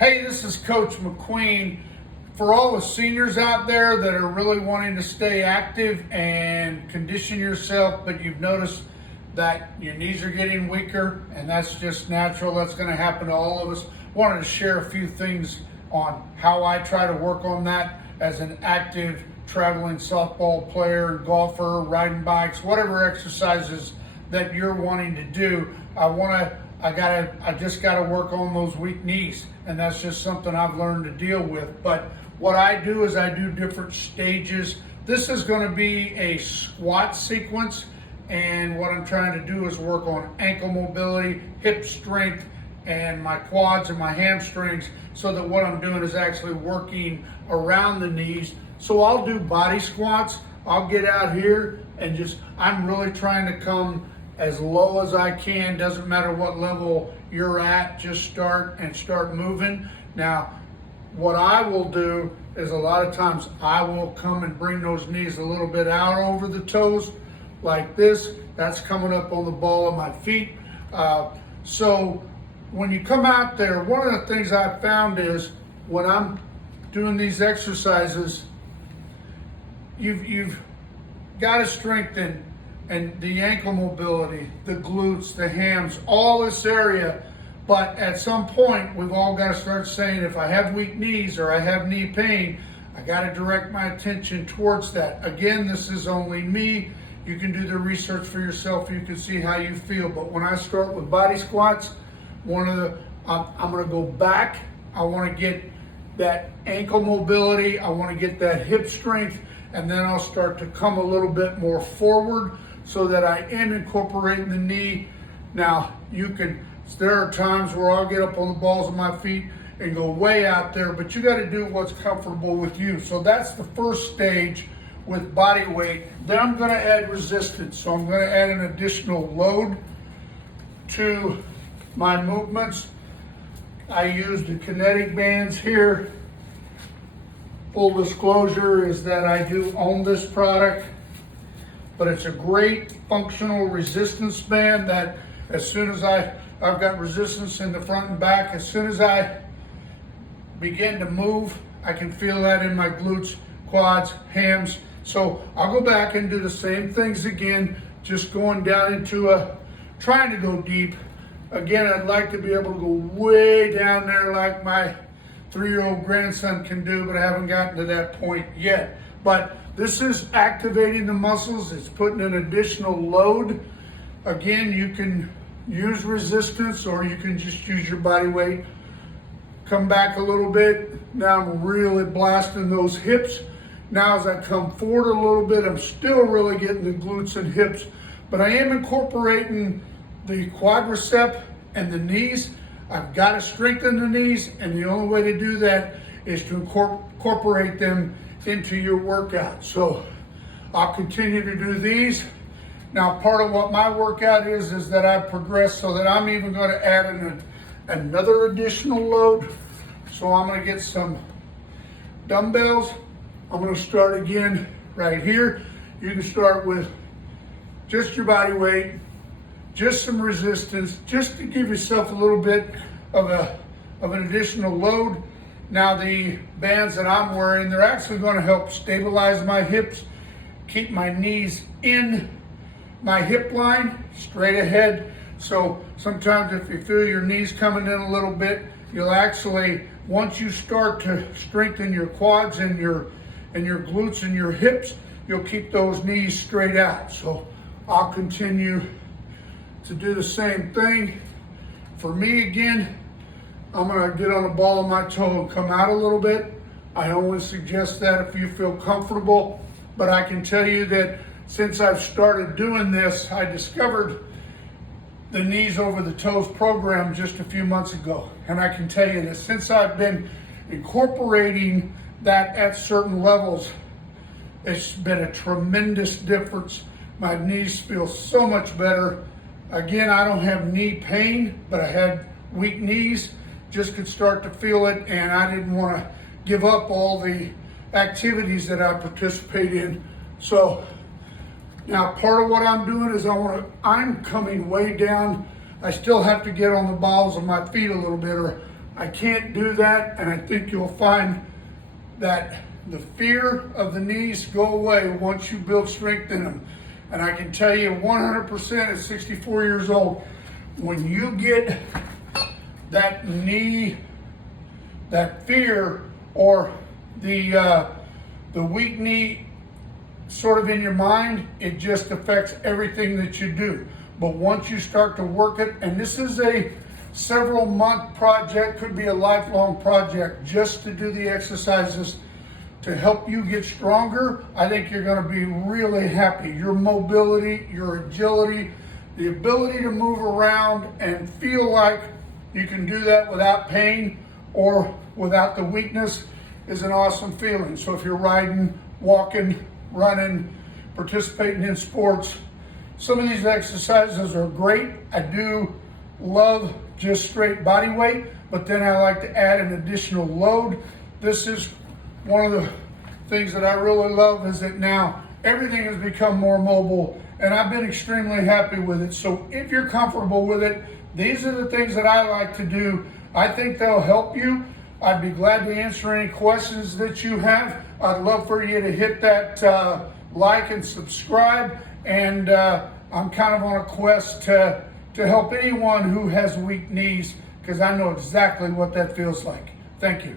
Hey, this is Coach McQueen. For all the seniors out there that are really wanting to stay active and condition yourself, but you've noticed that your knees are getting weaker, and that's just natural. That's going to happen to all of us. Wanted to share a few things on how I try to work on that as an active traveling softball player, golfer, riding bikes, whatever exercises that you're wanting to do. I just got to work on those weak knees, and that's just something I've learned to deal with. But what I do is I do different stages. This is going to be a squat sequence, and what I'm trying to do is work on ankle mobility, hip strength, and my quads and my hamstrings, so that what I'm doing is actually working around the knees. So I'll do body squats. I'll get out here and I'm really trying to come as low as I can. Doesn't matter what level you're at, just start moving. Now, what I will do is a lot of times I will come and bring those knees a little bit out over the toes like this. That's coming up on the ball of my feet. So when you come out there, one of the things I've found is when I'm doing these exercises, you've got to strengthen and the ankle mobility, the glutes, the hams, all this area. But at some point, we've all got to start saying, if I have weak knees or I have knee pain, I got to direct my attention towards that. Again, this is only me. You can do the research for yourself. You can see how you feel. But when I start with body squats, I'm going to go back. I want to get that ankle mobility. I want to get that hip strength. And then I'll start to come a little bit more forward so that I am incorporating the knee. Now, there are times where I'll get up on the balls of my feet and go way out there, but you got to do what's comfortable with you. So that's the first stage with body weight. Then I'm going to add resistance. So I'm going to add an additional load to my movements. I use the Kinetic bands here. Full disclosure is that I do own this product, but it's a great functional resistance band that as soon as I've got resistance in the front and back, as soon as I begin to move, I can feel that in my glutes, quads, hams. So I'll go back and do the same things again, just going down into trying to go deep. Again, I'd like to be able to go way down there like my 3-year-old grandson can do, but I haven't gotten to that point yet. But this is activating the muscles. It's putting an additional load. Again, you can use resistance or you can just use your body weight. Come back a little bit. Now I'm really blasting those hips. Now as I come forward a little bit, I'm still really getting the glutes and hips, but I am incorporating the quadricep and the knees. I've got to strengthen the knees, and the only way to do that is to incorporate them into your workout. So I'll continue to do these. Now, part of what my workout is that I've progressed so that I'm even going to add another additional load. So I'm going to get some dumbbells. I'm going to start again right here. You can start with just your body weight, just some resistance, just to give yourself a little bit of an additional load. Now the bands that I'm wearing, they're actually going to help stabilize my hips, keep my knees in my hip line, straight ahead. So sometimes if you feel your knees coming in a little bit, you'll actually, once you start to strengthen your quads and your glutes and your hips, you'll keep those knees straight out. So I'll continue to do the same thing. For me, again, I'm going to get on the ball of my toe and come out a little bit. I only suggest that if you feel comfortable, but I can tell you that since I've started doing this, I discovered the knees over the toes program just a few months ago. And I can tell you that since I've been incorporating that at certain levels, it's been a tremendous difference. My knees feel so much better. Again, I don't have knee pain, but I had weak knees, just could start to feel it, and I didn't want to give up all the activities that I participate in. So now part of what I'm doing is I'm coming way down. I still have to get on the balls of my feet a little bit, or I can't do that, and I think you'll find that the fear of the knees go away once you build strength in them. And I can tell you 100% at 64 years old, when you get that knee, that fear or the weak knee sort of in your mind, it just affects everything that you do. But once you start to work it, and this is a several month project, could be a lifelong project, just to do the exercises to help you get stronger, I think you're going to be really happy. Your mobility, your agility, the ability to move around and feel like you can do that without pain or without the weakness is an awesome feeling. So if you're riding, walking, running, participating in sports, some of these exercises are great. I do love just straight body weight, but then I like to add an additional load. This is one of the things that I really love, is that now everything has become more mobile, and I've been extremely happy with it. So if you're comfortable with it, these are the things that I like to do. I think they'll help you. I'd be glad to answer any questions that you have. I'd love for you to hit that like and subscribe, and I'm kind of on a quest to help anyone who has weak knees, because I know exactly what that feels like. Thank you.